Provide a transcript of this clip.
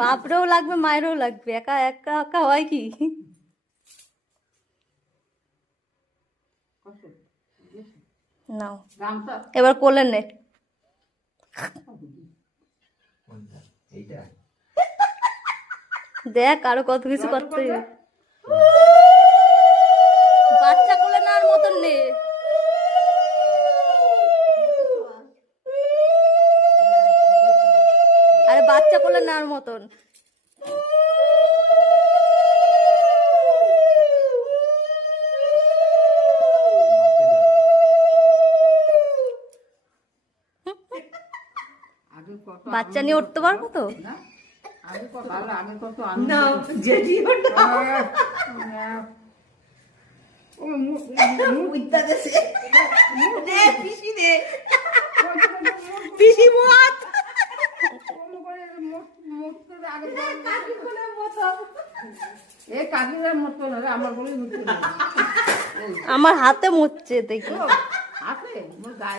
বাপরেও লাগবে, মায়েরও লাগবে, একা একা একা হয় কি? নাও এবার কোলে নে। দেখ আরো কত কিছু করতে হবে। বাচ্চা কোলে নেওয়ার মতন নে। আরে বাচ্চা কোলে নেওয়ার মতন। বাচ্চা নিয়ে উঠতে পারবো তো? আমার হাতে মুচ্ছে দেখি।